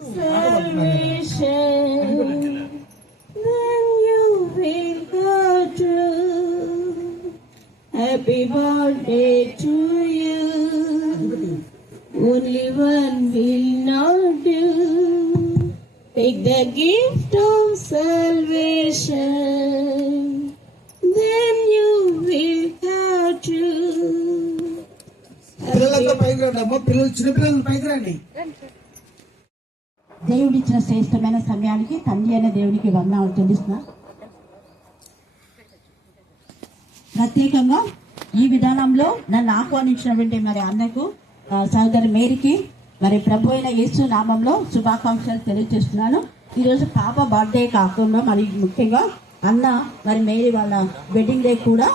salvation, then you will go through. Happy birthday to you. Only one will not do. Take the gift of salvation, then you will go through. పిల్లలతో పైకి రండి అమ్మ, పిల్లలు చిన్నపిల్లలు పైకి రండి. దేవుడిచ్చిన శ్రేష్టమైన సమయానికి తండ్రి అనే దేవునికి వందనాలు తెలుస్తున్నా. ప్రత్యేకంగా ఈ విధానంలో నన్ను ఆహ్వానించినటువంటి మరి అన్నకు సోదరి మేరీకి మరి ప్రభు అయిన యేసు నామంలో శుభాకాంక్షలు తెలియజేస్తున్నాను. ఈరోజు పాప బర్త్డే కాకుండా మరి ముఖ్యంగా అన్న మరి మేరీ వాళ్ళ వెడ్డింగ్ డే కూడా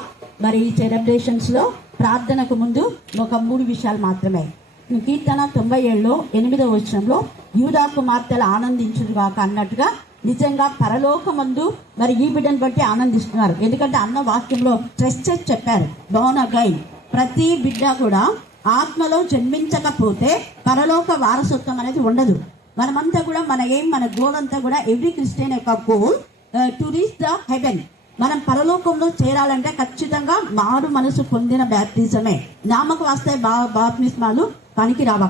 మరి ఈ సెలబ్రేషన్స్ లో ప్రార్థనకు ముందు ఒక 3 విషయాలు మాత్రమే. కీర్తన 97లో 8వ వచనంలో యూదా కుమార్తెలు ఆనందించుగాక అన్నట్టుగా నిజంగా పరలోకమందు మరి ఈ బిడ్డను బట్టి ఆనందిస్తున్నారు. ఎందుకంటే అన్న వాక్యంలో స్ట్రెస్ చేసి చెప్పారు, బోర్న్ అగైన్ ప్రతి బిడ్డ కూడా ఆత్మలో జన్మించకపోతే పరలోక వారసత్వం అనేది ఉండదు. మనమంతా కూడా మన గోల్ అంతా కూడా ఎవ్రీ క్రిస్టియన్ యొక్క goal to reach the heaven. మనం పరలోకంలో చేరాలంటే ఖచ్చితంగా మారు మనసు పొందిన బ్యాప్టిజమే. నామకు వస్తే బాప్తిస్మాలు పనికి రావు,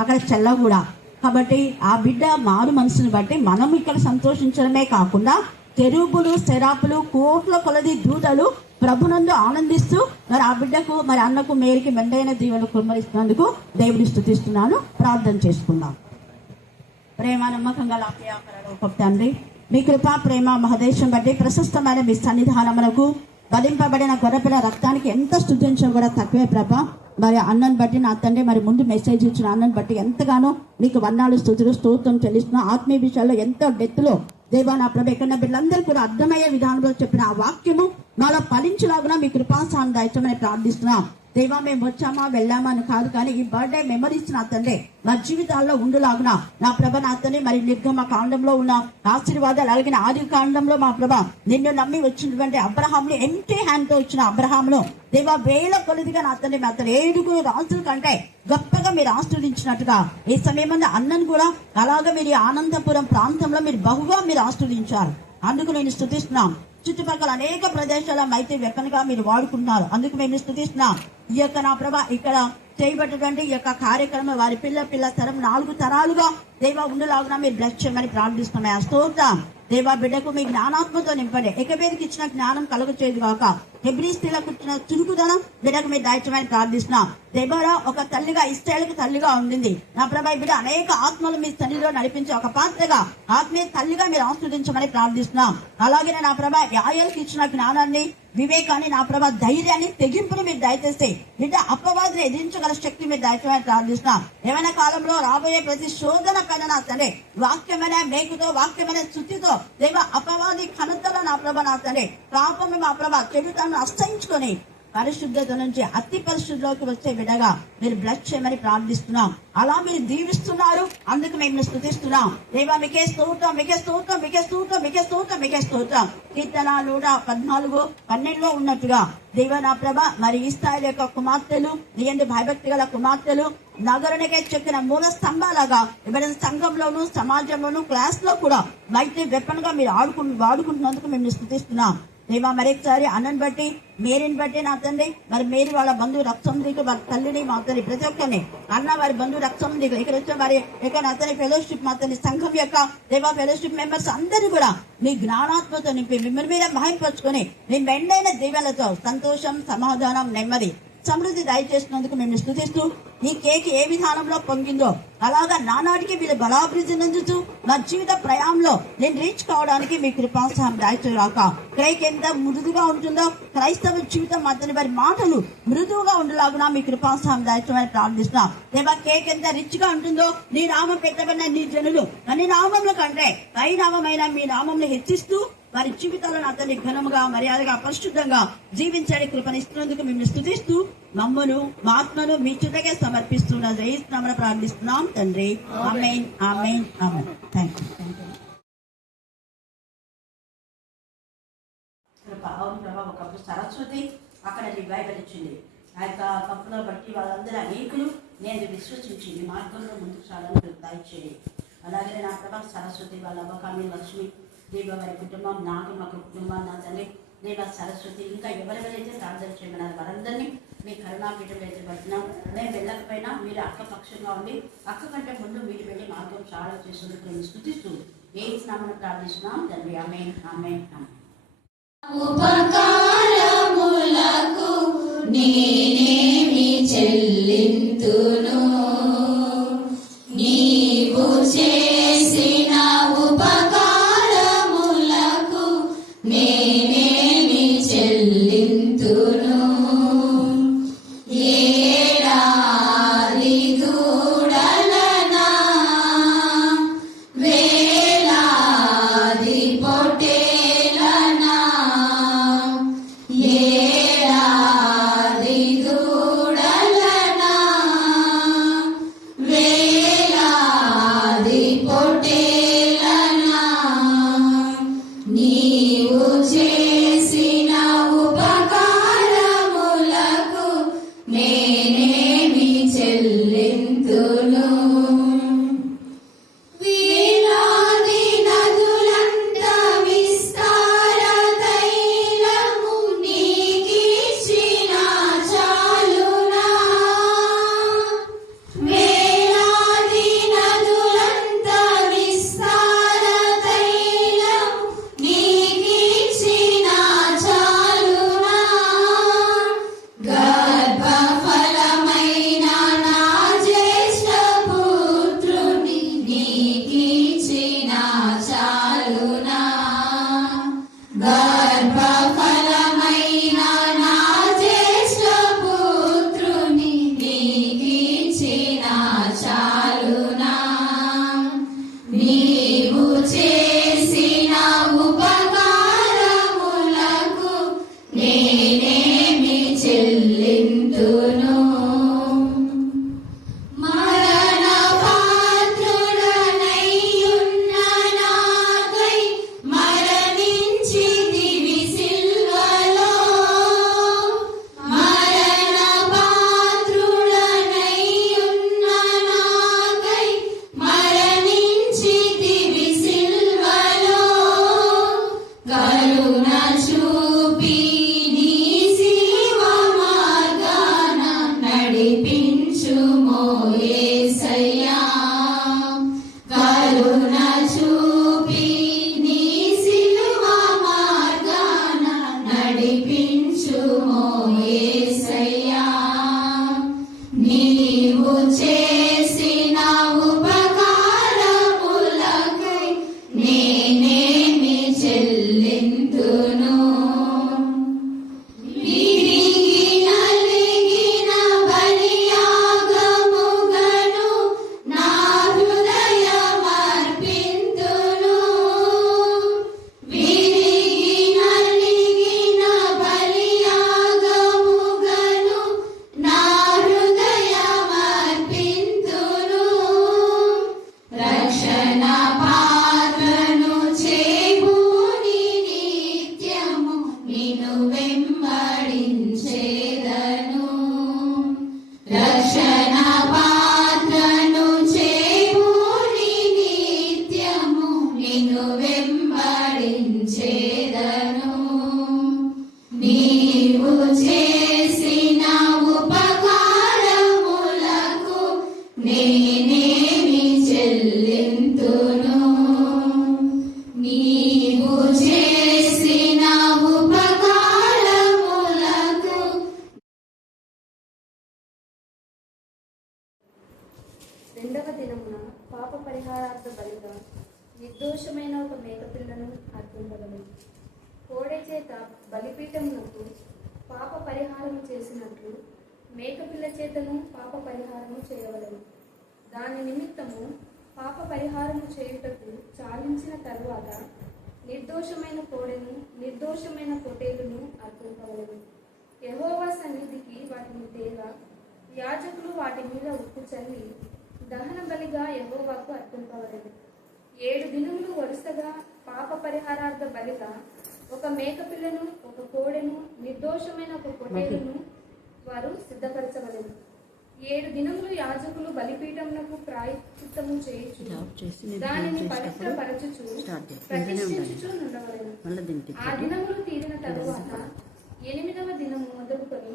అక్కడ చెల్ల కూడా. కాబట్టి ఆ బిడ్డ మారు మనసుని బట్టి మనం ఇక్కడ సంతోషించడమే కాకుండా కెరూబులు సెరాపులు కోట్ల కొలది దూతలు ప్రభునందు ఆనందిస్తూ మరి ఆ బిడ్డకు మరి అన్నకు మేరీకి మెండైన దీవెనలు కుమ్మరిస్తున్నందుకు దేవుడి స్తుతిస్తున్నాను. ప్రార్థన చేసుకుందాం. ప్రేమ నమ్మకంగా గొప్ప తండ్రి, మీ కృపా ప్రేమ మహదేశం బట్టి ప్రశస్తమైన మీ సన్నిధానమునకు వధింపబడిన గొర్రెపిల్ల రక్తానికి ఎంత స్తుతించడం కూడా తక్కువే ప్రభా. మరి అన్నను బట్టి నా తండ్రి మరి ముందు మెసేజ్ ఇచ్చిన అన్నను బట్టి ఎంతగానో నీకు వందనాలు స్తుతులు స్తోత్రం చెల్లిస్తున్నా. ఆత్మీయ విషయాల్లో ఎంతో డెత్తులో దేవా నా ప్రభు ఎక్కడ బిడ్డలందరూ కూడా అర్థమయ్యే విధానంలో చెప్పిన ఆ వాక్యము నాలో ఫలించలాగున మీ కృపాసాన్ని దాయిస్తామని ప్రార్థిస్తున్నాం. దేవా మేము వచ్చామా వెళ్ళామా అని కాదు, కానీ ఈ బర్త్డే మెమరీస్ నా తండ్రి మా జీవితాల్లో ఉండులాగున నా ప్రభ నా తండ్రి మరి నిర్గమ కాండంలో ఉన్న ఆశీర్వాదాలు అలాగే ఆది కాండంలో మా ప్రభ నిన్ను నమ్మి వచ్చినటువంటి అబ్రహాంని ఎంటీ హ్యాండ్ తో వచ్చిన అబ్రహాంను దేవా వేల కొలదిగా నా తండ్రి మా తండ్రి 7 రాజుల కంటే గొప్పగా మీరు ఆశీర్వదించినట్టుగా ఈ సమయంలో అన్నను కూడా అలాగే మీరు ఆనందపురం ప్రాంతంలో మీరు బహుగా మీరు ఆశీర్వదించారు. అందుకు నేను స్తుతిస్తున్నాం. చుట్టుపక్కల అనేక ప్రదేశాల మైతే వెపన్గా మీరు వాడుకుంటున్నారు. అందుకు మేము స్తుతిస్తున్నాం. ఈ యొక్క నా ప్రభ ఇక్కడ చేయబట్టటువంటి ఈ యొక్క కార్యక్రమం వారి పిల్ల తరం 4 తరాలుగా దేవా ఉండలాగున మీరు బ్లెస్ చేయమని ప్రార్థిస్తున్నాం. స్తోత్రం దేవా. బిడ్డకు మీ జ్ఞానాత్మతో నింపండి. ఎకబేదికి ఇచ్చిన జ్ఞానం కలుగు చేయదు కాక హెబ్రీ స్త్రీలకు ఇచ్చిన చురుకుదనం బిడ్డకు మీరు దాయిచ్చమని ప్రార్థిస్తున్నాం. దేవరా ఒక తల్లిగా ఇశ్రాయేలుకు తల్లిగా ఉండింది నా ప్రభా. బిడ్డ అనేక ఆత్మలు మీ సన్నిధిలో నడిపించే ఒక పాత్రగా ఆత్మీయ తల్లిగా మీరు ఆస్వాదించమని ప్రార్థిస్తున్నాం. అలాగే నా ప్రభా యాయల్కి ఇచ్చిన జ్ఞానాన్ని వివేకాన్ని నా ప్రభా ధైర్యాన్ని తెగింపుని మీరు దయచేస్తే బిడ్డ అపవాదిని ఎదిరించగల శక్తి మీరు దయచేయమని ప్రార్థిస్తున్నాం. ఏమైనా కాలంలో రాబోయే ప్రతి శోధన పైన నా తండ్రి వాక్యమైన మేకుతో వాక్యమైన శుద్ధితో దేవ అపవాది ఘనతలో నా ప్రభ నా తండ్రి పాపము మా ప్రభ చెడుతను అసహించుకొని పరిశుద్ధత నుంచి అతి పరిశుద్ధిలోకి వచ్చే విధంగా మీరు బ్లెస్ చేయమని ప్రార్థిస్తున్నాం. అలా మీరు దీవిస్తున్నారు, అందుకు మేము స్తుతిస్తున్నాం. దేవా మీకే స్తోత్రం, మీకే స్తోత్రం, మీకే స్తోత్రం, మీకే స్తోత్రం, మీకే స్తోత్రం. కీర్తన 114:12 ఉన్నట్టుగా దేవ నా ప్రభ మరి ఇశ్రాయేలు యొక్క కుమార్తెలు నీ భయభక్తి గల కుమార్తెలు నగరునికే చెక్కిన మూల స్తంభాలాగా ఎవరైనా సంఘంలోను సమాజంలోను క్లాస్ లో కూడా మైత్రి వెపన్ గా మీరు వాడుకుంటున్నందుకు మేము స్తుతిస్తున్నాం. దేవా మరొకసారి అన్నను బట్టి మేరీని బట్టి నా తండ్రి మరి మేరీ వాళ్ళ బంధువు రక్తం దిగు వారి తల్లిని మా తండ్రి ప్రతి ఒక్కరిని అన్న వారి బంధువు రక్తం దిగు ఇక్కడ వచ్చే వారి ఇక్కడ నా తండ్రి ఫెలోషిప్ మా తండ్రి సంఘం యొక్క దేవా ఫెలోషిప్ మెంబర్స్ అందరూ కూడా మీ జ్ఞానాత్మతో నింపి మిమ్మల్ని మీద మహింపరుచుకొని మీ మెండైన దీవెనలతో సంతోషం సమాధానం నెమ్మది సమృద్ధి దయచేసినందుకు మేము స్తుతిస్తూ ఈ కేక్ ఏ విధానంలో పొంగిందో అలాగా నానాటికి వీళ్ళు బలాభివృద్ధి నందుతూ నా జీవిత ప్రయాణంలో నేను రీచ్ కావడానికి మీ కృపాసహాయం దాయిచేయగాక. కేక్ ఎంత మృదువుగా ఉంటుందో క్రైస్తవ జీవితం అతని వారి మాటలు మృదువుగా ఉండలాగున మీ కృపాసహాయం దాయిచేయమని ప్రార్థిస్తున్నాం. దేవా కేక్ ఎంత రిచ్ గా ఉంటుందో నీ నామం పెట్టబడిన నీ జనులు అన్ని నామంలో కంటే పై నామమైన మీ నామంలో హెచ్చిస్తూ వారి జీవితాలను అతన్ని ఘనముగా మర్యాదగా పరిశుద్ధంగా జీవించడానికి కృపనిస్తున్నందుకు మేము స్తుతిస్తూ మమ్మను మా ఆత్మను మీ చుట్టకే సమర్పిస్తున్న జయిస్తున్నామని ప్రార్థిస్తున్నాం తండ్రి. ఆమేన్ ఆమేన్ ఆమేన్. థాంక్యూ. ఒకప్పుడు సరస్వతి అక్కడ రివైవల్ ఇచ్చింది. ఆ యొక్క తప్పులో బట్టి వాళ్ళందరూ అనేకులు నేను విశ్వసించి ఈ మార్గంలో ముందుకు సాగాలని దయచేయండి. అలాగే నా ప్రభా సరస్వతి వాళ్ళ అవ్వకామి లక్ష్మి దేవ వారి కుటుంబం నాగమ్మ కుటుంబం నా తల్లి దేవ సరస్వతి ఇంకా ఎవరెవరైతే ప్రార్థన చేయమన్నారు వారందరినీ మీ కరుణాపీఠం అయితే పడుతున్నాం. మేము వెళ్ళకపోయినా మీరు అక్కపక్షంగా ఉండి అక్క కంటే ముందు మీరు వెళ్ళి మార్గం చాలా చేసుకుంటూ మేము స్తుతిస్తూ ఏ నామమున ప్రార్థిస్తున్నాం తండ్రి. ఆమేన్ ఆమేన్ ఆమేన్. ఉపకారములకు నేనేమి చెల్లింతును, నీవు చేసిన ఉపకారములకు నేనేమి చెల్లింతును. ఏడాది దూడలనా వేలాది పొట్టేలనా, ఏడాది దూడలనా వేలాది పొట్టేలనా, నీవు చేసిన ఉపకారములకు నేనేమి చెల్లింతును. వేలాది నదులంత విస్తార తైలము నీకిచ్చిన చాలునా, వేలాది నదులంత విస్తార తైలము నీకిచ్చిన చాలునా, గర్భఫలమైన నా జ్యేష్ఠ పుత్రుని నీకిచ్చిన చాలునా, గర్భఫలమైన నా జ్యేష్ఠ పుత్రుని నీకిచ్చిన చాలునా, నీవు చేసిన ఉపకారములకు నేనేమి చెల్లింతును. మరణ పాత్రుడనైయున్న నాకై మరణించితివి సిల్వలో, మరణ పాత్రుడనైయున్న నాకై మరణించితివి సిల్వలో, కరుణ చూపి నీ శిలువ మార్గాన నడిపించుమో యేసయ్యా, కరుణ చూపి నీ శిలువ మార్గాన నడిపించుమో యేసయ్యా, నీవు చేసిన ఉపకారములకై నేనేమి చెల్లింతును. విరిగి నలిగిన బలియాగముగను నా హృదయమర్పింతును, విరిగి నలిగిన బలియాగముగను నా హృదయమర్పింతును, రక్షణ పాత్రను చేబూని నిత్యము నిన్ను వెంబడించేదను, రక్షణ పాత్రను చేబూని నిత్యము నిన్ను వెంబడించేదను, నీవు చేసిన ఉపకారములకు నేనేమి చెల్లింతును. నీవు చేసిన ఉపకారములకు రెండవ దినమున పాప పరిహారార్థ బలిగా నిర్దోషమైన ఒక మేకపిల్లను అర్పింపగలరు. కోడె చేత బలిపీఠమునకు పాప పరిహారము చేసినట్లు మేకపిల్ల చేతను పాప పరిహారము చేయవలెను. దాని నిమిత్తము పాప పరిహారము చేయుటకు చాలించిన తరువాత నిర్దోషమైన కోడెను నిర్దోషమైన పొట్టేలును అర్పింపవలెను. యెహోవా సన్నిధికి వాటిని తేగా యాజకులు వాటి మీద ఉప్పు చల్లి దహన బలిగా యెహోవాకు అర్పింపవలెను. 7 దినములు వరుసగా పాప పరిహారార్థ బలిగా ఒక మేకపిల్లను ఒక కోడెను నిర్దోషమైన ఒక పొట్టేలును వారు సిద్ధపరచవలెను. 7 దినములు యాజకులు బలిపీఠమునకు ప్రాయశ్చిత్తము చేయుచు దానిని పవిత్రపరచుచు ప్రతిష్ఠించుచు ఉండవలెను. ఆ దినములు తీరిన తరువాత 8వ దినము మొదలుకొని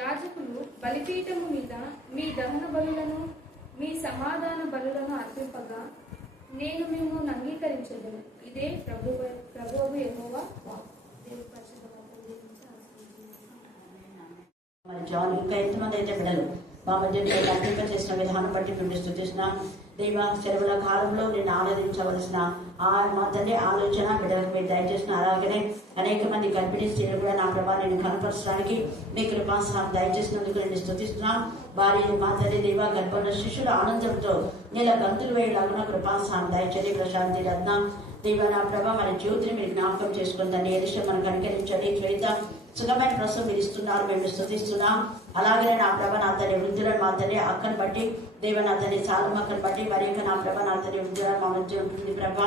యాజకులు బలిపీఠము మీద మీ దహన బలులను మీ సమాధాన బలులను అర్పింపగా నేను మిమ్మల్ని అంగీకరించదను. ఇదే ప్రభువు యెహోవా వాక్కు. దేవుని పరిశుద్ధ వాక్కు దీవించి ఆశీర్వదించును. మరి జాన్ ఇంకా ఎంతమంది అయితే బిడ్డలు మా మధ్య అంతింప చేసిన విధానం బట్టి మేము స్థుతిస్తున్నాం. దేవ సెలవుల కాలంలో నేను ఆరాధించవలసిన మా తండ్రి ఆలోచన బిడ్డలకు మీరు దయచేసిన అలాగనే అనేక మంది గర్భిణీ స్త్రీలు కూడా నా ప్రభావ నేను కనపరచడానికి మీ కృపాసనం దయచేసినందుకు నేను స్థుతిస్తున్నాం. వారి మా తండ్రి దేవ గర్భంలో శిష్యుల ఆనందంతో నెల గంతులు వేయలాగున కృపాసనం దయచేది. ప్రశాంతి రత్న దేవ నా ప్రభావ మరి జ్యోతిని మీరు జ్ఞాపకం చేసుకుందండి. ఏ విషయం మనం కనికరించండి. శ్వేత సుఖమైన ప్రసవం మీరు ఇస్తున్నారు, మేము స్థుతిస్తున్నాం. అలాగే నా ప్రభ నా తల్లి వృద్ధులను మా తల్లి అక్కను బట్టి దేవ నా తల్లి సాలమ్మక్కను బట్టి మరి యొక్క నా ప్రభ నా తల్లి వృద్ధులను మా మధ్య ఉంటుంది ప్రభ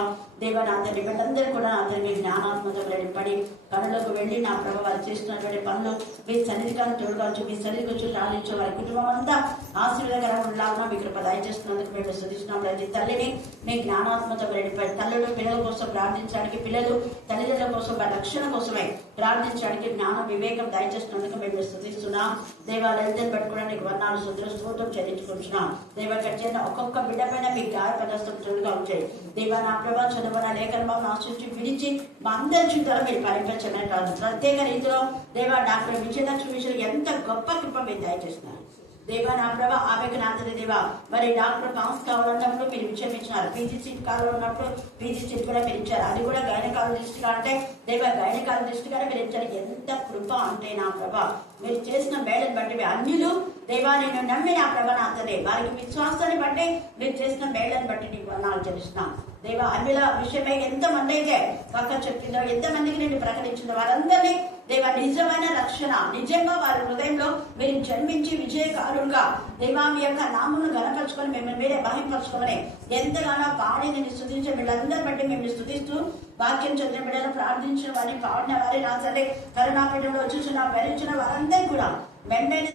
దేవ నా తల్లి బిడ్డలందరూ కూడా నా తల్లి జ్ఞానాత్మకం నింపడి కనులకు వెళ్ళి నా ప్రభ వారు చేస్తున్నటువంటి పనులు మీ సన్నిధికాలను తోడుకోవచ్చు, మీ సన్నిధికి వచ్చి రాలించు వారి కుటుంబం అంతా ఆశీర్వాదకరంగా మీ కృప దయచేస్తున్నందుకు మేము స్థుతిస్తున్నాం. ప్రతి తల్లిని మీ జ్ఞానాత్మకం నింపడి తల్లులు పిల్లల కోసం ప్రార్థించడానికి, పిల్లలు తల్లిదండ్రుల కోసం వారి రక్షణ కోసమే ప్రార్థించడానికి జ్ఞానం వివేకం దయచేస్తున్నందుకు మేము స్థుతిస్తున్నాం. దేవాలయాన్ని పెట్టుకోవడానికి వర్ణాలు స్తోత్రం చెల్లించుకుంటున్నాం. దేవ కట్టిన ఒక్కొక్క బిడ్డ పైన మీ గాయపదస్థం తోడుగా ఉంటాయి. దేవ నా ప్రభా చదువున లేఖను ఆశించి విడిచి మా అందరి జీవితాలు మీరు ఫలించమని కాదు. ప్రత్యేక రీతిలో దేవ డాక్టర్ విజయలక్ష్మి విషయంలో ఎంత గొప్ప కృప మీరు దయచేస్తున్నారు. దేవ నా ప్రభా ఆమెకు నాతని దేవ మరి డాక్టర్ కాన్స్ కావాలన్నప్పుడు మీరు విషయం ఇచ్చినారు. పీజీ సీట్ కావాలన్నప్పుడు పీజీ సీట్ కూడా మీరు ఇచ్చారు. అది కూడా గైనకాలజిస్ట్ గా అంటే దేవ గైనకాలజిస్ట్ గానే మీరు ఇచ్చారు. ఎంత కృప అంటే నా ప్రభా మీరు చేసిన మేళను బట్టి అన్యులు దేవా నేను నమ్మి నా ప్రభ నాతనే వారికి విశ్వాసాన్ని బట్టి మీరు చేసిన మేళను బట్టి నీకు నాకు తెలుస్తున్నాం. దేవ అన్యుల విషయమై ఎంతమంది అయితే పక్క చెప్పిందో, ఎంతమందికి నేను ప్రకటించిందో వారందరినీ దేవ నిజమైన రక్షణ నిజంగా వారి హృదయంలో మీరు జన్మించి విజయకారులుగా దేవా మీ యొక్క నామమును గణపరచుకొని మిమ్మల్ని మీరే మహింపరచుకోమని ఎంతగానో పాడి నేను స్తుతించే వీళ్ళందరి బట్టి మేము స్తుతిస్తూ వాక్యం చదివిన బిడ్డలు ప్రార్థించిన వారిని పాడిన వారి నా సరే కరుణాపీఠంలో చూసిన భరించిన వారందరూ కూడా మెండైన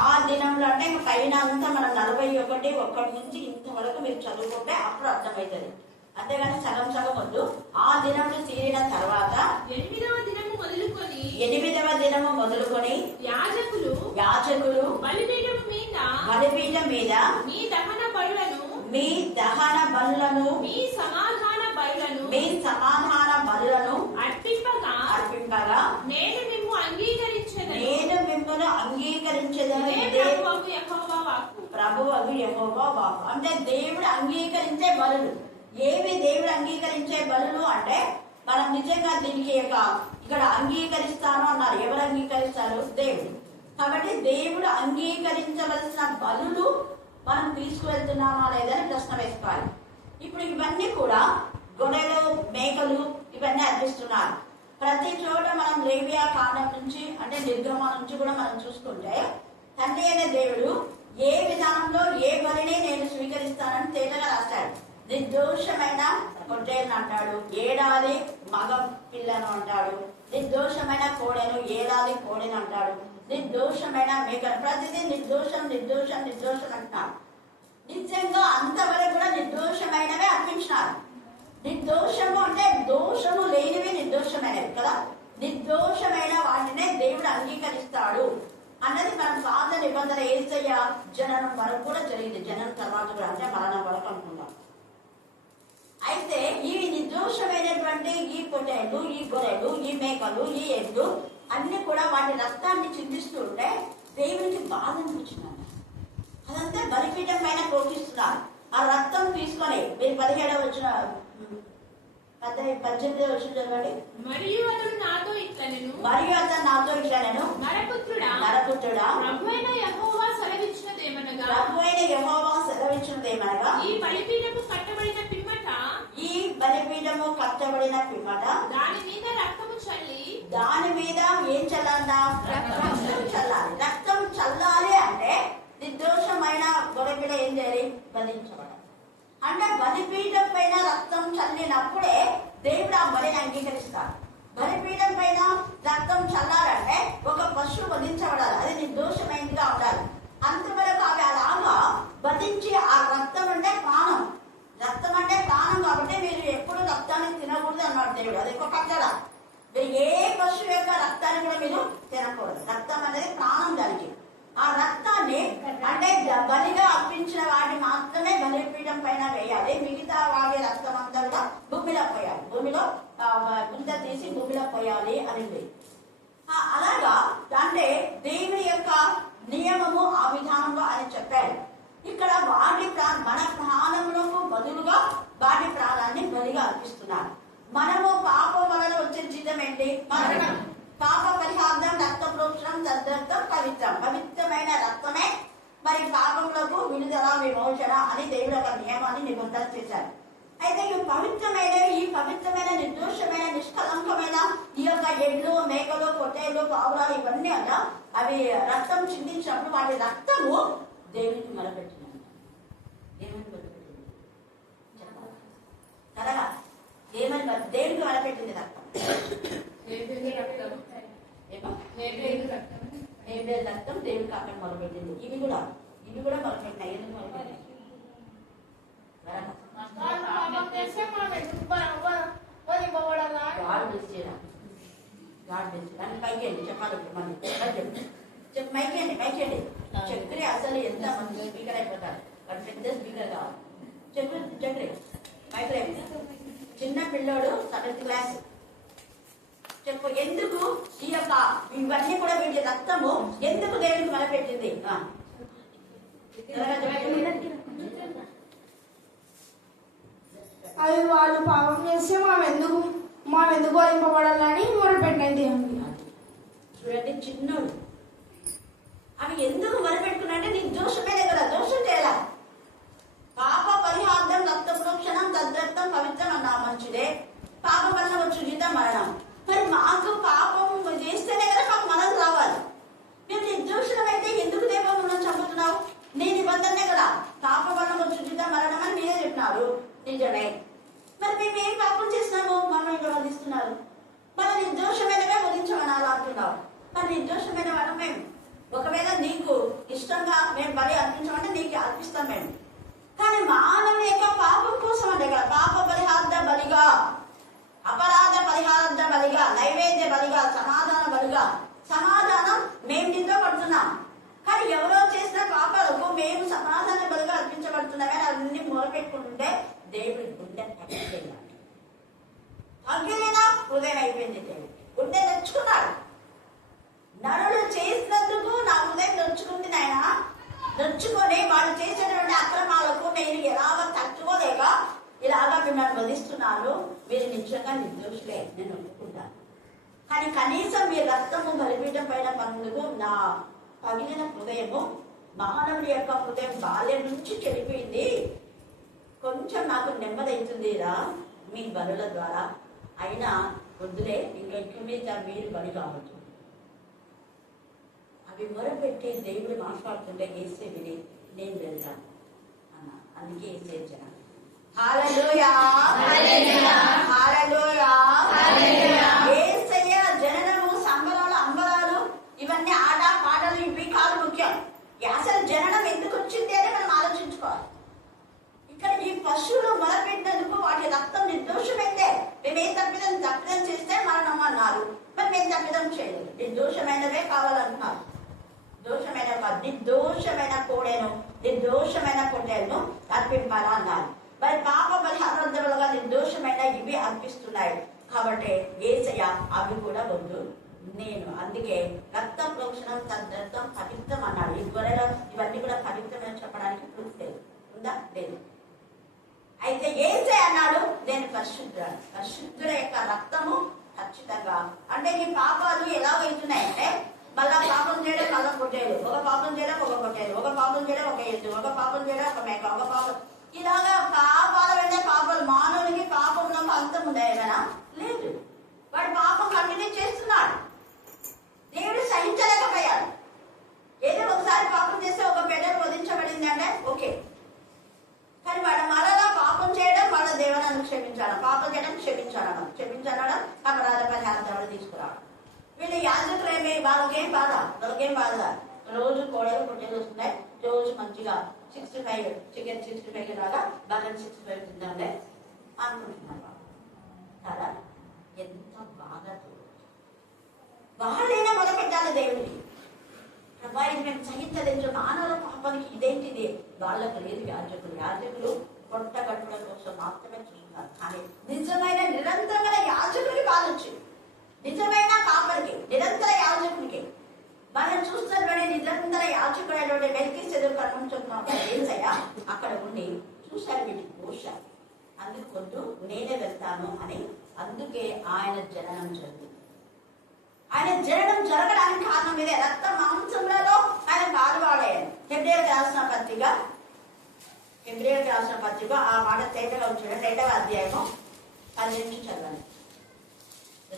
ఆ దినంలో అంటే పైన అంతా మనం 41 నుంచి ఇంతవరకు మీరు చదువుకుంటే అప్పుడు అర్థమవుతుంది. అంతేగాని సగం సగం వద్దు. ఆ దినంలో తీరిన తర్వాత 8వ దినము మొదలుకొని యాజకులు బలిపీఠం మీద మీ దహన బలులను మీ సమాధాన బలులను అర్పింపగా నేను మిమ్మల్ని అంగీకరించదని ప్రభువు యెహోవా వాక్కు. అంటే దేవుడు అంగీకరించే బలులు. ఏవి దేవుడు అంగీకరించే బలులు అంటే మనం నిజంగా దీనికి ఇక్కడ అంగీకరిస్తాను అన్నారు. ఎవరు అంగీకరిస్తారు? దేవుడు. కాబట్టి దేవుడు అంగీకరించవలసిన బలులు మనం తీసుకువెళ్తున్నామా లేదని ప్రశ్న వేసుకోవాలి. ఇప్పుడు ఇవన్నీ కూడా గొర్రెలు, మేకలు ఇవన్నీ అర్పిస్తున్నారు. ప్రతి చోట మనం లేవియా కాండం నుంచి అంటే నిర్గమ నుంచి కూడా మనం చూసుకుంటే తండ్రి అనే దేవుడు ఏ విధానంలో ఏ బలిని నేను స్వీకరిస్తానని తేటగా రాస్తాడు. నిర్దోషమైన పొట్టేలను అంటాడు, ఏడాది మగ పిల్లను అంటాడు, నిర్దోషమైన కోడెను ఏడాది కోడెను అంటాడు, నిర్దోషమైన మేకను ప్రతిదీ నిర్దోషం అంటున్నాడు. నిజంగా అంతవరకు కూడా నిర్దోషమైనవే అర్పించినారు. నిర్దోషము అంటే దోషము లేనివి నిర్దోషమైనవి కదా. నిర్దోషమైన వాటినే దేవుడు అంగీకరిస్తాడు అన్నది మనం పాత నిబంధన యేసయ్య జననం వరకు కూడా జరిగింది. జననం తర్వాత కూడా అంటే మరణం వరకు అనుకున్నాం. అయితే ఈ నిర్దోషమైనటువంటి ఈ పొట్టేళ్ళు, ఈ గొర్రెలు, ఈ మేకలు, ఈ ఎడ్లు అన్ని కూడా వాటి రక్తాన్ని చిందిస్తూ ఉంటే దేవునికి బాధ అనిపించినారు. అదంతా బలిపీఠం పైన ప్రోకిస్తున్నారు. ఆ రక్తం తీసుకొని మీరు 17వ వచ్చిన 18వ వచ్చిన చదవండి. మరియు అతను నాతో ఇట్లా నేను నరపుత్రుడా ప్రభువైన యెహోవా సెలవిచ్చినదేమనగా ఈ బలిపీఠము కట్టబడిన పిమ్మట దాని మీద రక్తము చల్లి దాని మీద ఏం చల్లాలా? రక్తం చల్లాలి. రక్తం చల్లాలి అంటే నిర్దోషమైన గొర్రెపిల్ల ఏం చేయాలి? బలించబడాలి. అంటే బలిపీఠం పైన రక్తం చల్లినప్పుడే దేవుడు ఆ బలిని అంగీకరిస్తాడు. బలిపీఠం పైన రక్తం చల్లాలంటే ఒక పశువు వధించబడాలి, అది నిర్దోషమైనదిగా ఉండాలి. అంతవరకు బలిగా అర్పించిన వాటిని మాత్రమే బలిపీఠం పైన వేయాలి. మిగతా వాడి రక్తం అంతా కూడా భూమిలో పోయాలి. భూమిలో గుంత తీసి భూమిలో పోయాలి అని అలాగా అంటే దేవుని యొక్క నియమము ఆ విధానంలో ఆయన చెప్పాడు. ఇక్కడ మన ప్రాణములకు బదులుగా వాడి ప్రాణాన్ని బలిగా అర్పిస్తున్నారు. మనము పాపం వలన వచ్చే జీతం ఏంటి? మరణం. పాప పరిహార్థం రక్త ప్రోక్షణం తద్రక్తం పవిత్రం. పవిత్రమైన రక్తమే మరి పాపములకు విడుదల విమోచన అని దేవుడు ఒక నియమాన్ని నిబంధన చేశారు. అయితే ఈ పవిత్రమైన నిర్దోషమైన నిష్కలంకమైన ఈ యొక్క ఎడ్లు మేకలు పొట్టేలు పావురాలు ఇవన్నీ అలా అవి రక్తం చిందించినప్పుడు వాటి రక్తము దేవునికి మొదలుపెట్టింది. ఏమని మొదలుపెట్టింది కదగా? ఏమని దేవునికి మొదలుపెట్టింది రక్తం? రక్తం దేవునికి అక్కడ మొదలుపెట్టింది. ఇవి కూడా మొదలుపెట్టినాయి. ఎందుకు మొదలుపెట్టినాయి? పైకేండి చెప్పాలి. మైకేండి చక్రి అసలు ఎంత మంది స్పీకర్ అయిపోతారు. వాడు పెద్ద స్పీకర్ కావాలి. చక్రి మైక్రో చిన్న పిల్లోడు 7th క్లాస్. చెప్పు, ఎందుకు ఈ యొక్క ఇవన్నీ కూడా వీటి రక్తము ఎందుకు దేవునికి మొదలుపెట్టింది? అది వాళ్ళు పాపం చేస్తే మనం ఎందుకు వరింపబడాలని మొదలుపెట్టినది దేవునికి. చూడండి, చిన్నోడు అవి ఎందుకు మొదలుపెట్టుకున్నాంటే నిర్దోషమేనే కదా, దోషం చేయాల. పాప పరిహార్థం రక్త ప్రోక్షణం తద్రక్తం పవిత్రం అన్నా మంచిదే. పాపం వల్ల వచ్చు జీతం మరణం. మరి మాకు పాపం చేస్తేనే కదా మాకు మనం రావాలి. మేము నిర్దోషమైతే ఎందుకు దేవం మనం చంపుతున్నావు? నీ నిబంధనే కదా, పాప వల్ల వచ్చు జీతం మరణం అని మీరే చెప్పినారు. నిజమే. మరి మేము ఏం పాపం చేసినాము? మనం ఇక్కడ వధిస్తున్నారు. మన నిర్దోషమైనవే వధించమనాలి అంటున్నావు. మరి నిర్దోషమైన వాడు మేము. ఒకవేళ నీకు ఇష్టంగా మేము బలి అర్పించమంటే నీకు అర్పిస్తాం మేము. కానీ మానవుని యొక్క పాపం కోసం అంటే కదా పాప పరిహార్థ బలిగా, అపరాధ పరిహార్థ బలిగా, నైవేద్య బలిగా, సమాధాన బలిగా. సమాధానం మేము దీంట్లో పడుతున్నాం. కానీ ఎవరో చేసిన పాపాలకు మేము సమాధాన బలిగా అర్పించబడుతున్నాం. కానీ అవన్నీ మొదలుపెట్టుకుంటుంటే దేవుడి గుండె తగ్గినా హృదయం అయిపోయింది. దేవుడు గుండె తెచ్చుకున్నాడు. నరుడు చేసినందుకు నా హృదయం నొచ్చుకుంది. నాయన నొచ్చుకొని వాళ్ళు చేసేటువంటి అక్రమాలకు నేను ఎలాగ తట్టుకోలేక ఇలాగా మిమ్మల్ని వధిస్తున్నాను. మీరు నిజంగా నిర్దోషులే, నేను ఒప్పుకుంటాను. కానీ కనీసం మీ రక్తము బలిపీఠం పైన పన్నందుకు నా పగిలిన హృదయము, మానవుడి యొక్క హృదయం బాల్యం నుంచి చెడిపోయింది. కొంచెం నాకు నెమ్మది అవుతుందిరా మీ బలుల ద్వారా. అయినా వద్దులే, ఇంకెక్కువ మీద మీరు బలి కావచ్చు. అవి మొరపెట్టి దేవుడు మాట్లాడుతుంటే ఏసే విని నేను వెళ్తాను అన్న. అందుకే ఏసే జన హల్లెలూయా హల్లెలూయా యేసయ్య జననము, సంబరాలు, అంబరాలు ఇవన్నీ ఆట పాటలు ఇవి కాదు ముఖ్యం. అసలు జననం ఎందుకు వచ్చింది అని మనం ఆలోచించుకోవాలి. ఇక్కడ ఈ పశువులు మొదలుపెట్టినందుకు వాటి రక్తం నిర్దోషమైందే. మేము ఏ తప్పిదం చేస్తే మరణం అన్నారు. మరి మేము తప్పిదం చేయలేదు. నిర్దోషమైనవే కావాలంటున్నారు. నిర్దోషమైన నిర్దోషమైన పొట్టేలను అర్పింపాలా అన్నారు. మరి పాప పరిహారార్థములుగా నిర్దోషమైన ఇవి అర్పిస్తున్నాయి. కాబట్టి యేసయ్య అవి కూడా వద్దు నేను. అందుకే రక్త ప్రోక్షణం తద్రక్తం పవిత్రం అన్నాడు. ఇవన్నీ కూడా పవిత్రమైన చెప్పడానికి ప్రూఫ్ లేదు. ఉందా? లేదు. అయితే యేసయ్య అన్నాడు నేను పరిశుద్ధుల యొక్క రక్తము ఖచ్చితంగా. అంటే ఈ పాపాలు ఎలా అవుతున్నాయంటే మళ్ళా పాపం చేయడం మళ్ళా పొట్టేలు, ఒక పాపం చేయడం ఒక పొట్టేలు, ఒక పాపం చేయడం ఒక ఎద్దు, ఒక పాపం చేయడం ఒక మేక, ఒక పాపం ఇలాగా పాపాల వెంటే పాపాలు. మానవునికి పాపంలో అంతం ఉందా? ఏమైనా లేదు. వాడు పాపం కంటిన్యూ చేస్తున్నాడు. దేవుడు సహించలేకపోయాడు. ఏదో ఒకసారి పాపం చేస్తే ఒక బిడ్డను వధించబడింది అంటే ఓకే. కానీ వాడు మరలా పాపం చేయడం, వాళ్ళ దేవుని క్షమించాడు, పాపం చేయడం క్షమించాడు, అపరాధ పరిహారం తీసుకురావడం. వీళ్ళు యాజకులేమి వాళ్ళకేం బాధ. రోజు కోడలు పొట్టేలు వస్తున్నాయి. రోజు మంచిగా 65 చికెన్ 65 లాగా బగన్ 65 తిందాంలే అనుకుంటున్నారు. కదా ఎంత బాగా వాళ్ళైనా మొదలుపెట్టాలి దేవుడికి. ప్రభా ఇది మేము సహించలేదు, మానవుల పాపానికి ఇదేంటిది. వాళ్ళకు లేదు యాజకులు పొట్ట కట్టుకోవడం కోసం మాత్రమే చూస్తున్నారు. కానీ నిజమైన నిరంతరమైన యాజకుడికి బాధ వచ్చింది. నిజమైన కాపరికి, నిరంతర యాజకుడికి మనం చూస్తున్నటువంటి నిరంతర యాజకుడైనటువంటి మెల్కీసెదెకు కనుంచుకున్న యేసయ్య అక్కడ ఉండి చూశారు, వీటికి పోశారు. అందుకు నేనే వెళ్తాను అని. అందుకే ఆయన జననం జరిగింది. ఆయన జననం జరగడానికి కారణం ఇదే. రక్త మాంసములలో ఆయన పాలువాడాడు. హెబ్రేయులకు రాసిన పత్రిక ఆ మాట తేటగా ఉంచాడు. 2వ అధ్యాయము 10 నుంచి చదవండి.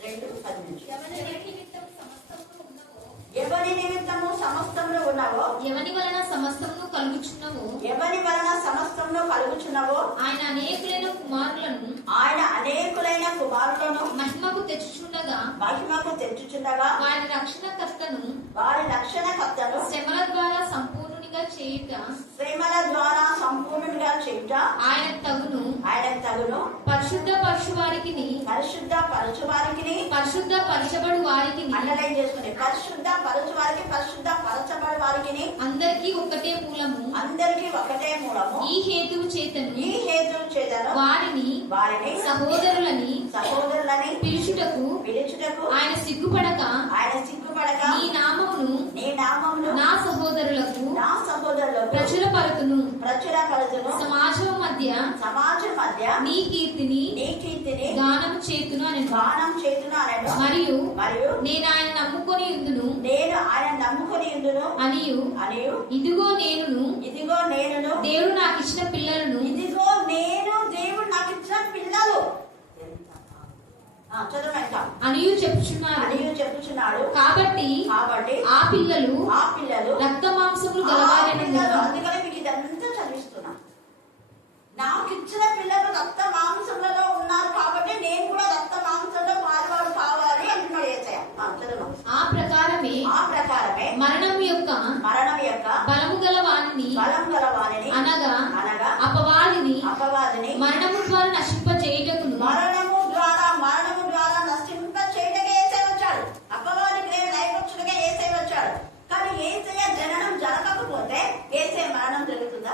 2:10 ఎవరి నిమిత్తము సమస్తములు ఉన్నావో, ఎవని వలన సమస్తమును కలుగుచున్నావో ఆయన అనేకులైన కుమారులను మహిమకు తెచ్చుచుండగా వారి రక్షణకర్తను శ్రమల ద్వారా సంపూర్ణునిగా చేయుట ఆయన తగును. పరిశుద్ధ పరచు వారికి పరిశుద్ధ పరచబడు వారికి అండర్లైన్ చేసుకుని, పరిశుద్ధ పరచు వారికి పరిశుద్ధ పరచబడు వారికి అందరికీ ఒకటే మూలము. ఈ హేతువు చేతను వారిని సహోదరులని పిలుచుటకు ఆయన సిగ్గుపడక నీ నామమును నా సహోదరులకు ప్రచురపరతును. సమాజం మధ్య నీ కీర్తిని గానం చేతును అని. మరియు నేను ఆయన నమ్ముకొని ఉందును అనియు ఇదిగో నేను దేవుడు నాకు ఇచ్చిన పిల్లలను అనియు చెప్పుచున్నాడు. కాబట్టి ఆ పిల్లలు రక్త మాంసములు గలవారని. అందుకని మీకు ఇదంతా చదివిస్తున్నా. నాకు ఇచ్చిన పిల్లలు రక్త మాంసంలో ఉన్నారు కాబట్టి నేను కూడా రక్త మాంసంలో పాల్వాడు కావాలి అంటున్నాడు యేసయ్య. ఆ ప్రకారమే మరణం యొక్క బలము గల వానిని అనగా అపవాదిని మరణము ద్వారా నశింప చేయటకును. మరణము ద్వారా నశింప చేయటకే యేసయ్య వచ్చాడు. అపవాదికి లైఫ్ యేసయ్య వచ్చాడు. కానీ యేసయ్య జననం జరగకపోతే యేసయ్య మరణం జరుగుతుందా?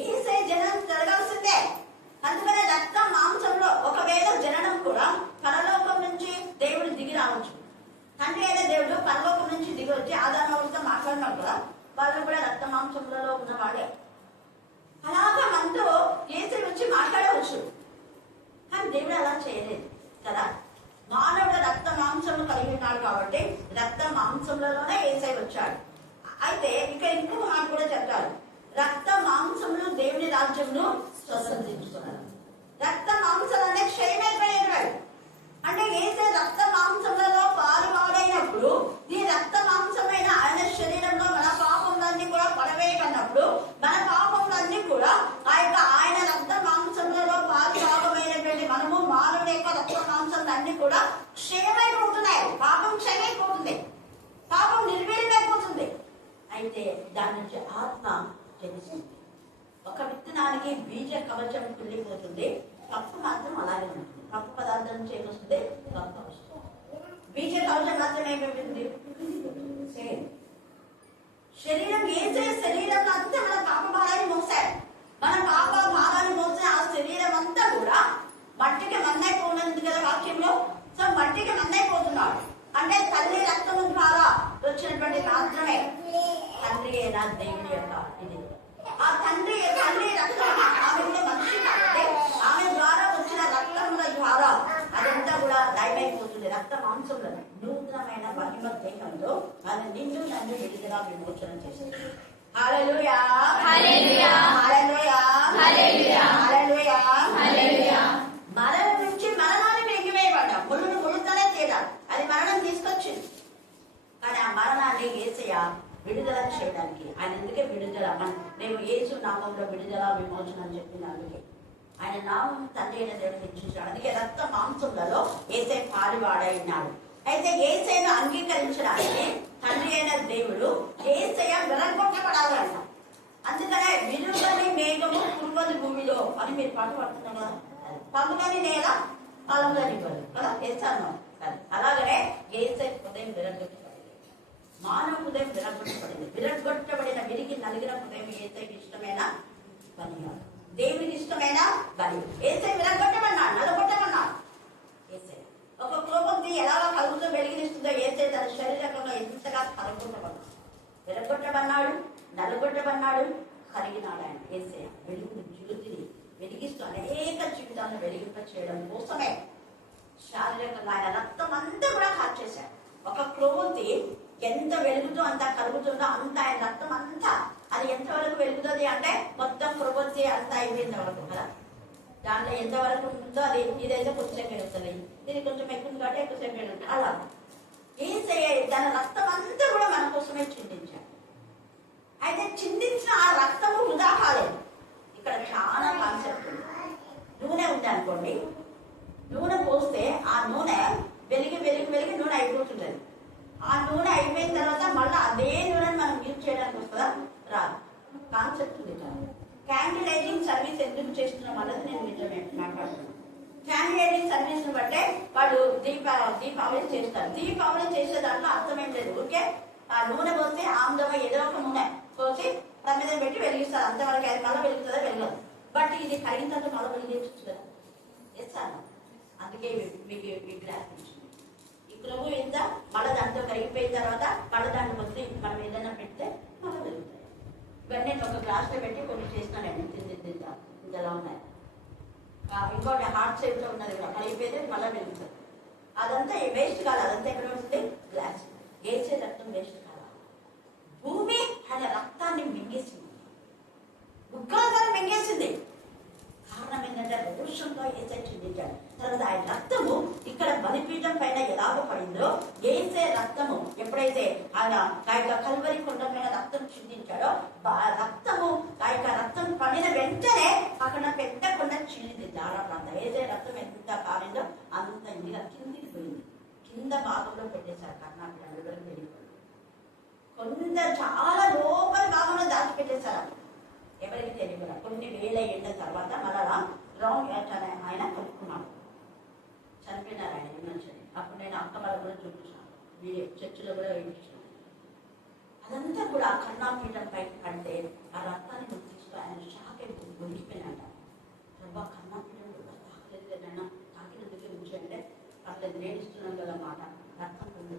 యేసయ్య జననం జరగాల్సిందే. అందుకనే రక్త మాంసంలో ఒకవేళ జననం కూడా పరలోకం నుంచి దేవుడు దిగి రావచ్చు. తండ్రి అయిన దేవుడు పరలోకం నుంచి దిగి వచ్చి ఆదాముతో మాట్లాడినా కూడా వాళ్ళు కూడా రక్త మాంసంలో ఉన్నవాడే. అలాగా మనతో యేసయ్య వచ్చి మాట్లాడవచ్చు. కానీ దేవుడు అలా చేయలేదు కదా. మానవుడు రక్త మాంసము కలిగి ఉన్నాడు కాబట్టి రక్త మాంసంలోనే యేసయ్య వచ్చాడు. అయితే ఇక ఇంకొక మాట కూడా చెప్తారు, రక్త మాంసములు దేవుని రాజ్యమును స్వతంత్రించుకున్నారు. రక్త మాంసాలనే క్షయమైపోయినవాడు. అంటే యేసయ్య రక్త మాంసములలో పాలువాడైనప్పుడు ఈ రక్త మాంసమైన ఆయన శరీరంలో మన పాపములన్నీ కూడా పడవేయకన్నప్పుడు మన పాపములన్నీ కూడా ఆయన రక్త మాంసములలో పాలుభాగమైనటువంటి మనము మానవుని యొక్క రక్త మాంసములన్నీ కూడా క్షయమైపోతున్నాయి. పాపం క్షయమైపోతుంది, పాపం నిర్వీర్యమైపోతుంది. అయితే దాని నుంచి ఆత్మ తెలిసింది. ఒక విత్తనానికి బీజ కవచం కుళ్ళిపోతుంది, కప్పు మాత్రం అలాగే ఉంటుంది. కప్పు పదార్థం నుంచి ఏమొస్తుంది? కప్పు వస్తుంది. బీజ కవచం మాత్రం ఏమైపోతుంది? శరీరం యేసయ్య శరీరంలో అంతా మన పాప భారాన్ని మోసాడు. మన పాప భారాన్ని మోసే ఆ శరీరం అంతా కూడా మట్టికి మన్నైపోయినది కదా వాక్యంలో. సో మట్టికి మన్నైపోతున్నాడు అంటే తల్లి రక్తము ద్వారా వచ్చినటువంటి మాత్రమే తండ్రి అయినా దేవుని యొక్క ఇది. ఆ తండ్రి రక్తం ఆమె మనిషి కాబట్టి ఆమె ద్వారా వచ్చిన రక్తముల ద్వారా అదంతా కూడా దయమైపోతుంది. రక్త మాంసంలో నూతనమైన మహిమ దేహంలో అది నిన్ను నన్ను విడుదల విమోచన చేస్తుంది. హల్లెలూయా, హల్లెలూయా, హల్లెలూయా, హల్లెలూయా, హల్లెలూయా, హల్లెలూయా. మరణం నుంచి మరణాన్ని మింగివేయబడ్డాం. ముళ్ళుతోనే తీరాలి. అది మరణం తీసుకొచ్చింది. కానీ ఆ మరణాన్ని యేసయ్య విడుదల చేయడానికి ఆయన ఎందుకే విడుదల, మేము యేసు నామంలో విడుదల విమోచన అని చెప్పింది. అందుకే ఆయన నామం తండ్రి అయిన దేవుడు హెచ్చించాడు. అందుకే రక్త మాంసములలో యేసయ్య పాలువాడై ఉన్నాడు. అయితే యేసయ్యను అంగీకరించడానికి తండ్రి అయిన దేవుడు యేసయ్య వెలగొట్టబడాలంట. అందుకనే విలువని మేఘము కురువని భూమిలో అని మీరు పాట పడుతున్నారు కదా. పండుగని నేల పొలంలో నివ్వదు కదా, వేస్తాను. అలాగనే యేసయ్య హృదయం వెలగొట్టబడింది. మానవ హృదయం విరగొట్టబడింది. విరగొట్టబడిన విరిగి నలిగిన హృదయం ఏసైకి ఇష్టమైన బలి, దేవునికి ఇష్టమైన బలి. ఏసై విరగొట్టమన్నాడు, నలగొట్టమన్నాడు. ఏసై ఒక క్రోపంతి ఎలాగా కలుగుతూ వెలిగిస్తుందో ఏసై తన శరీరంలో ఎంతగా కలగొట్టబడ్డాడు, విరగొట్టబన్నాడు, నలగొట్టబన్నాడు, కరిగినాడు. ఆయన ఏసై వెలుగుని జ్యోతిని వెలిగిస్తూ అనేక జీవితాలను వెలిగింప చేయడం కోసమే శారీరకంగా ఆయన రక్తం అంతా కూడా కార్చేశాడు. ఒక క్రోపంతి ఎంత వెలుగుతో అంత కలుగుతుందో అంత ఆయన రక్తం అంతా అది ఎంతవరకు వెలుగుతుంది అంటే మొత్తం క్రోపంతి అంతా అయిపోయింది వరకు కదా. దాంట్లో ఎంతవరకు ఉంటుందో అది ఇదైతే కొంచెం వెలుగుతుంది, ఇది కొంచెం ఎక్కువ కాబట్టి ఎక్కువసేపు వెలుగుతుంది. అలా ఏసయ్య తన రక్తం అంతా కూడా మన కోసమే చిందించాడు. అయితే చిందించిన ఆ రక్తము వృధా కాలేదు. ఇక్కడ చాలా కాన్సెప్ట్ ఉంది. నూనె ఉంది అనుకోండి, నూనె పోస్తే ఆ నూనె వెలిగి వెలిగి వెలిగి నూనె అయిపోతుంది. ఆ నూనె అయిపోయిన తర్వాత మళ్ళీ అదే నూనెని మనం యూజ్ చేయడానికి వస్తుందా? రాదు. కాన్సెప్ట్ ఉంది. క్యాండిల్ లైటింగ్ సర్వీస్ ఎందుకు చేస్తున్నాం అన్నది నేను మీతో మాట్లాడుతున్నాను. క్యాండిల్ లైటింగ్ సర్వీస్ ని బట్టే వాడు దీపావళి చేస్తారు. దీపావళి చేసే దాంట్లో అర్థం ఏం లేదు. ఓకే, ఆ నూనె పోస్తే ఆమ్దవ ఏదో ఒక నూనె పోసి ప్రమిదం పెట్టి వెలిగిస్తారు. అంతవరకు అది మళ్ళీ వెలుగుతుందా? వెలగదు. బట్ ఇది కడిగిన తర్వాత మళ్ళీ వెలిగించచ్చు కదా. చేస్తాను. అందుకే మీకు విగ్రహం ఇక్కడ ఎంత మళ్ళీ దాంతో కరిగిపోయిన తర్వాత మళ్ళీ దాంట్లో వచ్చి మనం ఏదైనా పెడితే మళ్ళీ వెలుగుతాయి. ఇవన్నీ నేను ఒక గ్లాస్లో పెట్టి కొన్ని చేసినానండి. ఇంతలా ఉన్నాయి. ఇంకోటి హార్ట్ షేప్ లో ఉన్నది కూడా కరిగిపోతే మళ్ళీ వెలుగుతుంది. అదంతా వేస్ట్ కాదు. అదంతా ఎక్కడ ఉంటుంది? గ్లాస్. ఏసే రక్తం వేస్ట్ కాదు. భూమి ఆయన రక్తాన్ని మింగేసింది, ఉగ్రతను మింగేసింది. కారణం ఏంటంటే రోషంలో ఏసై చిందించాడు. తర్వాత ఆయన రక్తము ఇక్కడ బలిపీఠం పైన ఎలాగో పడిందో ఏసే రక్తము ఎప్పుడైతే ఆయన కల్వరి కొండ పైన రక్తం చిందించాడో రక్తము రక్తం పడిన వెంటనే అక్కడ పెద్ద కొండ చీలింది. దార ప్రాంతం ఏసే రక్తం ఎంత కాలిందో అంత ఇండిగా కిందికి పోయింది. కింద భాగంలో పెట్టేశారు. కర్ణాటక వెళ్ళిపోయింది. కొందరు చాలా లోపల భాగంలో దాచిపెట్టేశారు. ఎవరికి తెలియదు. కొన్ని వేల ఏళ్ళ తర్వాత మళ్ళా రౌండ్ ఆయన కలుపుకున్నాడు. చనిపోయినారు ఆయన మనిషిని. అప్పుడు నేను అక్క వాళ్ళ కూడా చూపించాను, వీడియో చర్చిలో కూడా వేయించాను. అదంతా కూడా కర్ణాపీఠం పైకి పడితే ఆ రక్తాన్ని గుర్తిస్తూ ఆయన షాక్ అయిపోయి దొరికిపోయినట్ట. ప్రభా కర్ణాపీఠం తాకలేదైనా తాకినందుకే ఉంచంటే అట్లా నేర్చుకున్నాను కదా మాట. రక్తం కొంత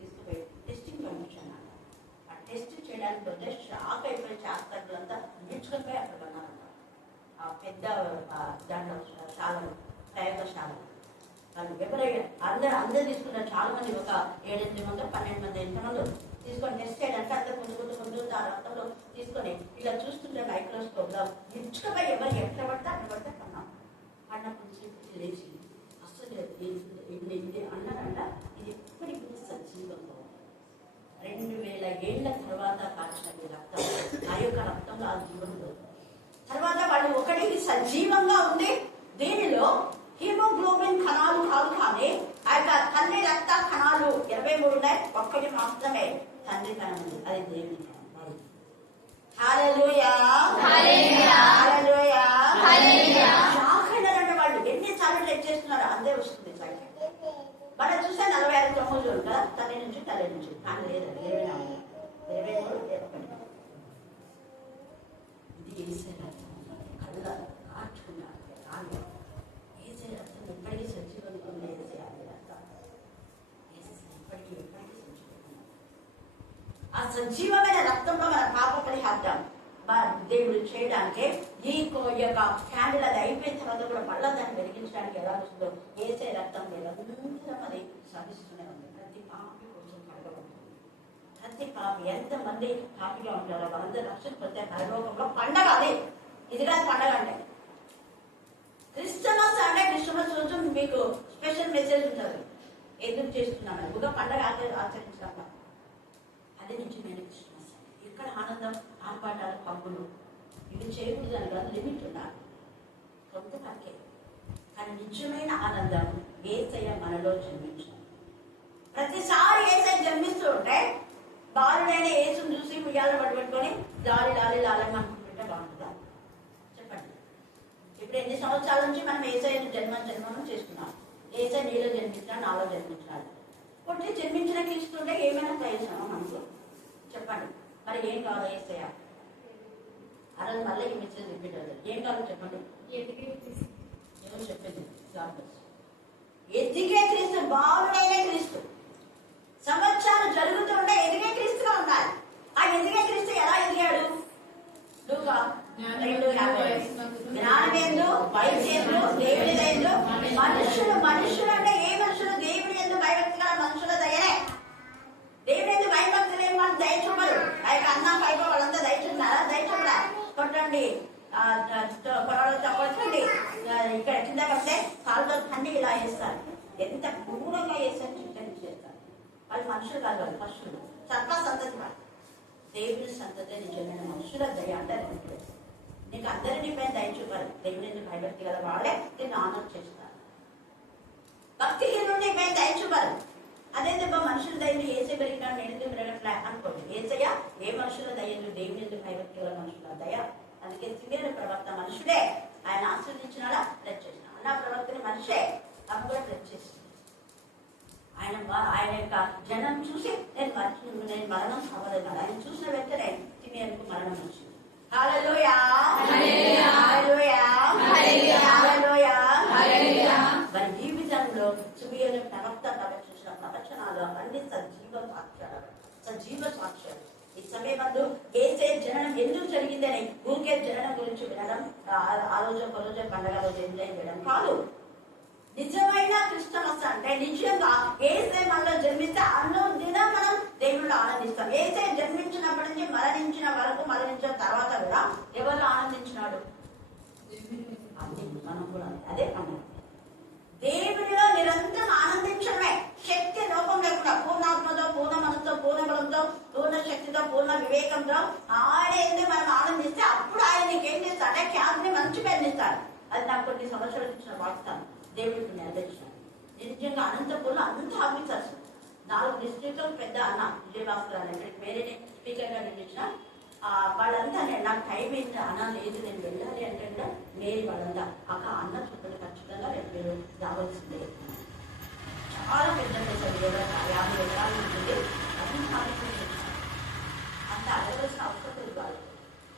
తీసుకుపోయి టెస్టింగ్ పంపించాను. ఆ టెస్ట్ చేయడానికి వస్తే షాక్ అయిపోయి శాస్త్రజ్ఞులంతా నేర్చుకునిపోయి అక్కడ ఉన్నారంట. ఆ పెద్ద దాంట్లో శాలలు ప్రయోగశాలలు వాళ్ళు ఎవరైనా అందరూ తీసుకున్నారు. చాలా మంది ఒక 7-8 మంది 12 మంది ఎంతమంది తీసుకొని టెస్ట్ చేయడానికి అందరూ కొంచెం ఆ రక్తంలో తీసుకొని ఇలా చూస్తుంటే మైక్రోస్కోప్ లో నిచ్చుకపై ఎవరు ఎట్లా పడితే అట్లా పడితే కన్నాం. అన్నప్పుడు లేచి అసలు ఇది అన్నారంట. ఇది ఎప్పటికీ సజీవంగా 2000 ఏళ్ల తర్వాత కాల్చిన రక్తం ఆ యొక్క రక్తంలో ఆ జీవంలో తర్వాత వాళ్ళు ఒకటికి సజీవంగా ఉంది. దీనిలో హీమోగ్లోబిన్ కణాలు కాదు కానీ ఆ యొక్క తల్లి రక్త కణాలు 23 ఉన్నాయి. ఒక్కటి మాత్రమే తండ్రి కణం ఉంది, అది దేవుని కణం. హల్లెలూయా హల్లెలూయా హల్లెలూయా. షాకైనారంటే వాళ్ళు ఎన్నిసార్లు చెక్ చేస్తున్నారు అందే వస్తుంది సైకిల్. మనం చూస్తే 46 క్రోమోజోములు కదా, తల్లి నుంచి తల్లి నుంచి. కానీ లేదు 23 ఇది ఏసే రక్తం. కళ్ళ కాచుకున్నారు రాళ్ళు. ఏసే రక్తం ఎప్పటికీ సజీవంగా ఉంది. ఏసే అది రక్తం ఎప్పటికీ సజీవంగా. ఆ సజీవమైన రక్తంలో మన పాప పరిహారం దేవుడు చేయడానికి ఈ యొక్క క్యాండిల్ అది అయిపోయిన తర్వాత కూడా మళ్ళా దాన్ని వెలిగించడానికి ఎలా వస్తుందో ఏసే రక్తం నిరంతరం అది సాధిస్తూనే ఉంది. ప్రతి పాపి కోసం కడగబడుతుంది. ప్రతి పాపి ఎంతమంది పాపిగా ఉంటారో వాళ్ళందరూ రక్షణ పొందే పరలోకంలో పండగ అది. ఇది కాదు పండగ అంటే. క్రిస్టమస్ అంటే క్రిస్టమస్ రోజు మీకు స్పెషల్ మెసేజ్ ఉంటుంది. ఎందుకు చేస్తున్నాను ఒక పండగ ఆచరించాలి. అది నిజమైన క్రిస్టమస్. ఇక్కడ ఆనందం, ఆర్పాటాలు, పబ్బులు ఇవి చేయకూడదు అని కాదు, లిమిట్ ఉండాలి కొంతవరకే. కానీ నిజమైన ఆనందం ఏసయ్య మనలో జన్మించాలి. ప్రతిసారి ఏసయ్య జన్మిస్తూ ఉంటే బాలుడైన యేసుని చూసి ఉయ్యాల పట్టుకొని లాలి లాలి లాలని అనుకుంటుంటే బాగుంటుందా చెప్పండి. ఇప్పుడు ఎన్ని సంవత్సరాల నుంచి మనం ఏసయ్యను జన్మం చేస్తున్నాం. ఏసయ్య నీలో జన్మించినా నాలో జన్మించినాడు. పుట్టి జన్మించిన క్రీస్తు ఉంటే ఏమైనా ప్రయోజనం మనకు చెప్పండి. మరి ఏం కావాలో యేసయ్య ఆ రోజు మళ్ళీ ఈ మెసేజ్ రిపీట్ అవుతుంది. ఏం కావాలో చెప్పండి. ఎవరు చెప్పేది? ఎదిగే క్రీస్తు, బాలుడైన క్రీస్తు. సంవత్సరాలు జరుగుతుంటే ఎదిగే క్రీస్తుగా ఉండాలి. ఆ ఎదిగే క్రీస్తు ఎలా ఎదిగాడు? జ్ఞానమేందు, వయసేందు, దేవుడి దయందు, మనుషులు అంటే ఏ మనుషులు? దేవుడి ఎందు భయభక్తి గల మనుషుల దయనే. దేవుడి ఎందు భయభక్తి లేని వాళ్ళు దయ చూపరు. ఆ యొక్క అన్న పైప వాళ్ళంతా దయ చూపుతారా? దయ చూపరా? కొట్టండి, పొరలతో కొట్టండి, ఇక్కడ కింద వస్తే కాళ్ళతో తన్ని ఇలా వేస్తారు. ఎంత క్రూరంగా వేస్తారు, చిట్టని చేస్తారు. వాళ్ళు మనుషులు కాదు, వాళ్ళు పశువులు. సర్వ సంతతి వాళ్ళు. దేవుడి సంతతి నిజమైన మనుషుల దయ అంటే నీకు అందరినీ పైన దయ చూపారు. దేవుని ఎందుకు భయభక్తి గల వాళ్ళే నేను ఆనర్ చేస్తారు. భక్తిహీనుడి పైన దయ చూపారు. అదే దెబ్బ మనుషుల దయలు ఏసే పెరిగినాడు, నేను ఎందుకు పెరగట్లే అనుకోండి. ఏసయ్య ఏ మనుషుల దయలు? దేవుని ఎందుకు భయభక్తి గల మనుషుల దయ. అందుకే సిమియోను ప్రవక్త మనుషుడే, ఆయన ఆశీర్వదించినాడా? బ్లెస్ చేసిన. అన్న ప్రవక్తని మనిషే, అమ్మ కూడా బ్లెస్ చేసింది. ఆయన యొక్క జనం చూసి నేను మరణం అవ్వలేదు. ఆయన చూసిన వెంటనే సిమియోనుకు మరణం వచ్చింది. హల్లెలూయా, హల్లెలూయా, హల్లెలూయా, హల్లెలూయా. మరి ఈ విధంలో సిమియోను ప్రవక్త ప్రవచించిన ప్రవచనాలు అన్ని సజీవ సాక్ష్యాలు. ఈ సమయమందు ఏసే జననం ఎందుకు జరిగిందని ఊరికే జననం గురించి వినడం, ఆ రోజు ఒక రోజు పండగ రోజు ఎంజాయ్ చేయడం కాదు. నిజమైన క్రిస్టమస్ అంటే నిజంగా ఏసే మనలో జన్మిస్తే అన్నో దినం మనం దేవుళ్ళు ఆనందిస్తాం. ఏసే జన్మించినప్పటి నుంచి మరణించిన వరకు, మరణించిన తర్వాత కూడా ఎవరు ఆనందించినాడు? మనం కూడా అదే పండుగ. దేవుడిలో నిరంతరం ఆనందించడమే. శక్తి లోపం లేకుండా పూర్ణాత్మతో, పూర్ణ మనసుతో, పూర్ణ బలంతో, పూర్ణ శక్తితో, పూర్ణ వివేకంతో ఆడేందుకు మనం ఆనందిస్తే అప్పుడు ఆయన నీకేం చేస్తాడే? ఖ్యాతిని మంచి పేరునిస్తాడు. అది నాకు కొన్ని సంవత్సరాలు ఇచ్చిన వాడుతాను. దేవుడికి నెరవేర్చాను. నిజంగా అనంతపూర్లో అంత ఆఫీసర్స్ 4 డిస్ట్రిక్ట్ పెద్ద అన్న విజయభాస్కర్ అనే పేరుని స్పీకర్ గా నిలిచిన వాళ్ళంతా నాకు టైం ఏంటి అన్న లేదు నేను వెళ్ళాలి అంటే కూడా మేరీ వాళ్ళంతా అక్క అన్న చూడండి ఖచ్చితంగా మీరు రావాల్సిందే. చాలా పెద్ద చేశారు. 50 ఎకరాలు ఉంటుంది. అంత అడగవలసిన అవసరం లేదు. వాళ్ళు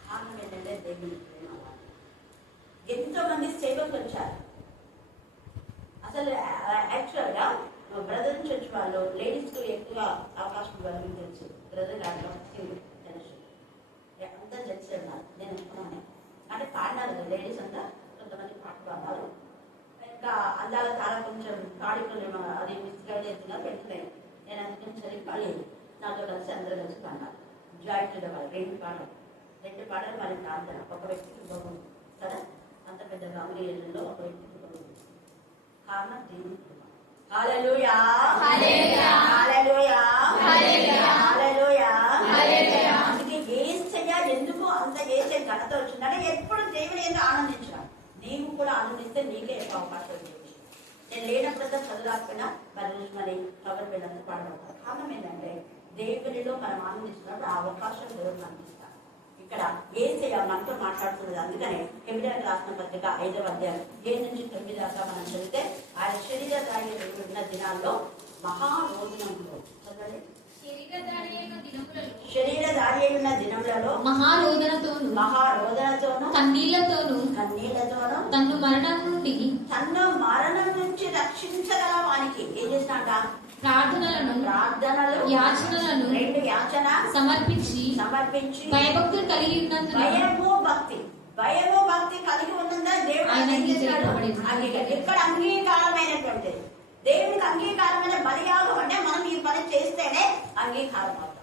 కారణం ఏంటంటే దేవుని ప్రేమ. ఎంతో మంది సేవకు వచ్చారు. అసలు యాక్చువల్ గా బ్రదర్ చర్చ్ వాళ్ళు లేడీస్ కు ఎక్కువ అవకాశం ఇవ్వాలని తెలుసు. బ్రదర్ గారు తెలుసు, అంతా జడ్స్ అన్నారు. నేను అనుకున్నాను అంటే పాడినారు లేడీస్ అంతా, కొంతమంది పాట పాడారు. ఇంకా అందాల తార కొంచెం కాడికలు అది మిస్గైడ్ అవుతున్నా పెడుతున్నాయి. నేను అందుకని సరిపోలేదు. నాతో కలిసి అందరూ కలిసి పాడారు. జాయింట్ వాళ్ళు 2 పాటలు మరి ప్రార్థన. ఒక వ్యక్తికి ఇంకొక కదా, అంత పెద్ద గాంభీర్యంలో ఒక వ్యక్తికి కారణం దేవుని కృప. హల్లెలూయా, హల్లెలూయా, హల్లెలూయా, హల్లెలూయా, హల్లెలూయా. అందుకే యేసయ్య ఎందుకు అంత యేసే ఘనత వచ్చిందంటే ఎప్పుడు దేవుని ఎందుకు ఆనందించాలి. నీవు కూడా ఆనందిస్తే నీకే ఎక్కువ అవకాశం వచ్చింది. నేను లేనప్పుడంతా చదువులేకపోయినా మరి కవర్ వెళ్ళంతా పాడబడతాను. కారణం ఏంటంటే దేవునిలో మనం ఆనందిస్తున్నప్పుడు ఆ అవకాశం దేవుడు మనకి ఇస్తాడు. ఇక్కడ యేసయ్య మనతో మాట్లాడుతున్నది. అందుకనే హెబ్రీయులకు రాసిన పత్రిక 5వ అధ్యాయం 7 నుంచి 9 దాకా మనం చదివితే ఆయన శరీరధారి ఉన్న దినాల్లో మహారోదనంలో చదవండి. శరీరధారి అయిన దినములలో మహారోదనతోను కన్నీళ్లతోను తన్ను మరణం నుంచి రక్షించగల వానికి ఏం చేసినాక ప్రార్థనలు యాచనలను 2 యాచన సమర్పించి భయభక్తులు కలిగి ఉన్నందున భయము భక్తి కలిగి ఉన్నందున దేవుడు ఇక్కడ అంగీకారమైనటువంటిది. దేవునికి అంగీకారమైన బలియాగం అంటే మనం ఈ పని చేస్తేనే అంగీకారం అవుతాం.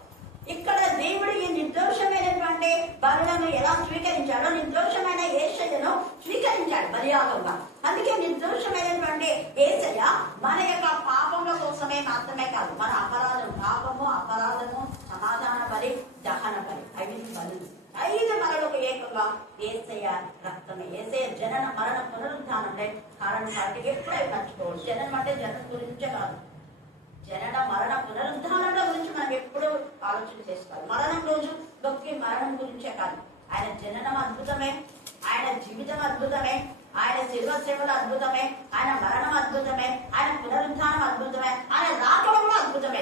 ఇక్కడ దేవుడు ఈ నిర్దోషమైనటువంటి బలులను ఎలా స్వీకరించాడో నిర్దోషమైన యేసయ్యను స్వీకరించాడు బలియాగంగా. అందుకే నిర్దోషమైనటువంటి యేసయ్య మన యొక్క పాపముల కోసమే మాత్రమే కాదు, మన పాపము, అపరాధము, సమాధాన బలి, దహన బలి, 5 బలులు, 5 బలులకు ఏకంగా యేసయ్య రక్తమే. యేసయ్య జనన మరణ పునరుద్ధానం కారణం కాబట్టి ఎప్పుడైతే మర్చిపోవచ్చు. జనం అంటే జనం గురించే కాదు, జనన మరణ పునరుద్ధానంలో గురించి మనం ఎప్పుడు ఆలోచన చేసుకోవాలి. మరణం రోజు గొప్ప మరణం గురించే కాదు, ఆయన జననం అద్భుతమే, ఆయన జీవితం అద్భుతమే, ఆయన శిల్వ సేవలు అద్భుతమే, ఆయన మరణం అద్భుతమే, ఆయన పునరుద్ధానం అద్భుతమే, ఆయన రాకడ కూడా అద్భుతమే.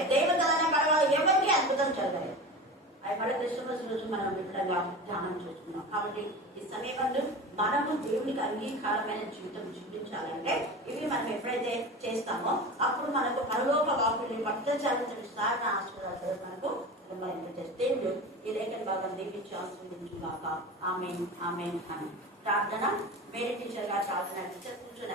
మళ్ళీ క్రిస్మస్ రోజు మనం విధంగా ధ్యానం చేసుకున్నాం. కాబట్టి ఈ సమయంలో మనము దేవునికి అంగీకారమైన జీవితం జీవించాలంటే ఇవి మనం ఎప్పుడైతే చేస్తామో అప్పుడు మనకు పరలోక వాకుల్ని భక్తచారించిన సారణ ఆశీర్వాదాలు మనకు దేవుడు ఈ లేఖన భాగం దీవించి ఆశీర్వదించుగాక. ఆమేన్ ఆమేన్ అని ప్రార్థన. వేరే టీచర్ గారు ప్రార్థన టీచర్ కూర్చొని